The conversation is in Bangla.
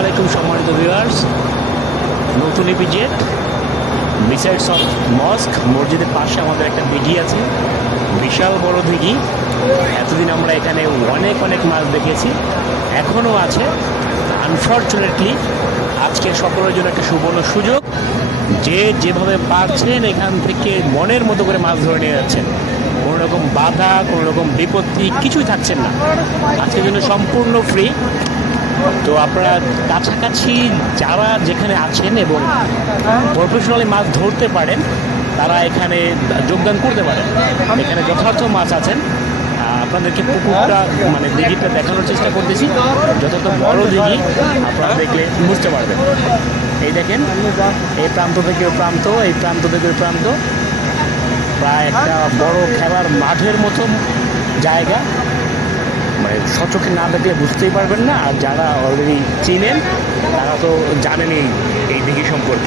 আলাইকুম সম্মানিত ভিউয়ার্স, নতুন ইপিজেড বিসাইডস অফ মস্ক মসজিদের পাশে আমাদের একটা দিঘি আছে, বিশাল বড় দিঘি। এতদিন আমরা এখানে অনেক অনেক মাছ দেখেছি, এখনও আছে। আনফর্চুনেটলি আজকে সকলের জন্য একটা সুবর্ণ সুযোগ, যে যেভাবে পারছেন এখান থেকে মনের মতো করে মাছ ধরে নিয়ে যাচ্ছেন। কোনো রকম বাধা, কোনো রকম বিপত্তি কিছুই থাকছেন না। আজকের জন্য সম্পূর্ণ ফ্রি। তো আপনারা কাছাকাছি যারা যেখানে আছেন এবং প্রফেশনালি মাছ ধরতে পারেন, তারা এখানে যোগদান করতে পারেন। এখানে যথার্থ মাছ আছেন। আপনাদেরকে পুকুরটা মানে দিঘিটা দেখানোর চেষ্টা করতেছি। যথার্থ বড় দিঘি, আপনারা দেখলে বুঝতে পারবেন। এই দেখেন, এই প্রান্ত থেকে ওই প্রান্ত, এই প্রান্ত থেকে ওই প্রান্ত, প্রায় একটা বড় খেলার মাঠের মতো জায়গা। মানে সচক্ষে না দেখলে বুঝতেই পারবেন না। আর যারা অলরেডি চিনেন তারা তো জানেনই এই দিঘি সম্পর্কে।